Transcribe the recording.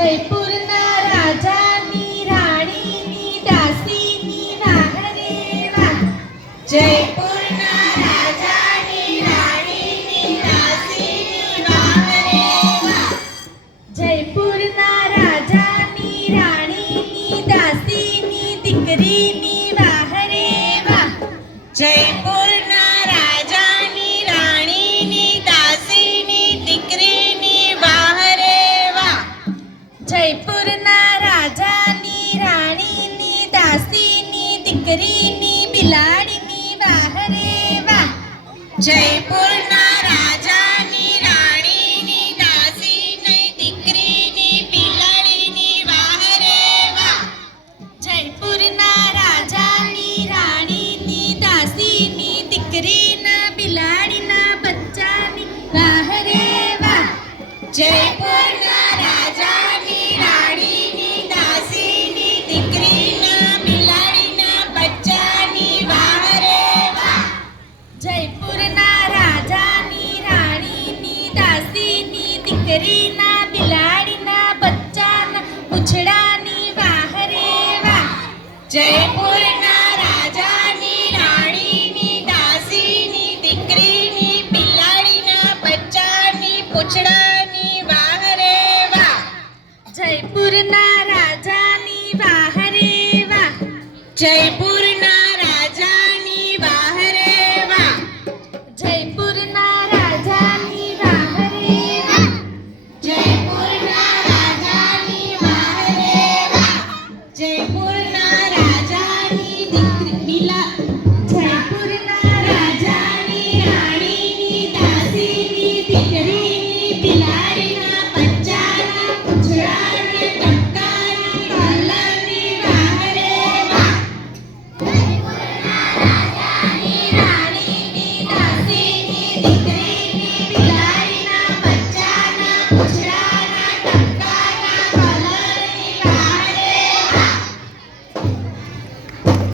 જયપુરના રાજાની રાણીની દાસીની વાહરે વાહ. જયપુરના રાજાની રાણીની દાસીની વાહરે વાહ. જયપુરના રાજાની રાણીની દાસીની દીકરીની વાહરે વાહ. જયપુરના રાજાની રાણીની દાસીની દીકરીની વાહરે વાહ. જયપુરના રાજાની રાણીની દાસીની દીકરીની બિલાડીની વાહરે વાહ. જયપુરના રાજાની રાણીની દાસીની દીકરીની બિલાડીની વાહરે વાહ. જયપુરના રાજાની રાણીની દાસીની દીકરીના બિલાડીના બચ્ચાની વાહરે વાહ. જયપુરના રાજાની રાણીની દાસીની દીકરીના બિલાડીના બચ્ચાની વાહરે વાહ. જયપુરના રાજાની રાણીની દાસીની દીકરીના બિલાડીના બચ્ચાના પૂંછડાની વાહરે વાહ. જયપુરના રાજાની રાણીની દાસીની દીકરીની બિલાડીના બચ્ચાની પૂંછડાની વાહરે વાહ. જયપુરના રાજાની વાહરે વાહ. જયપુર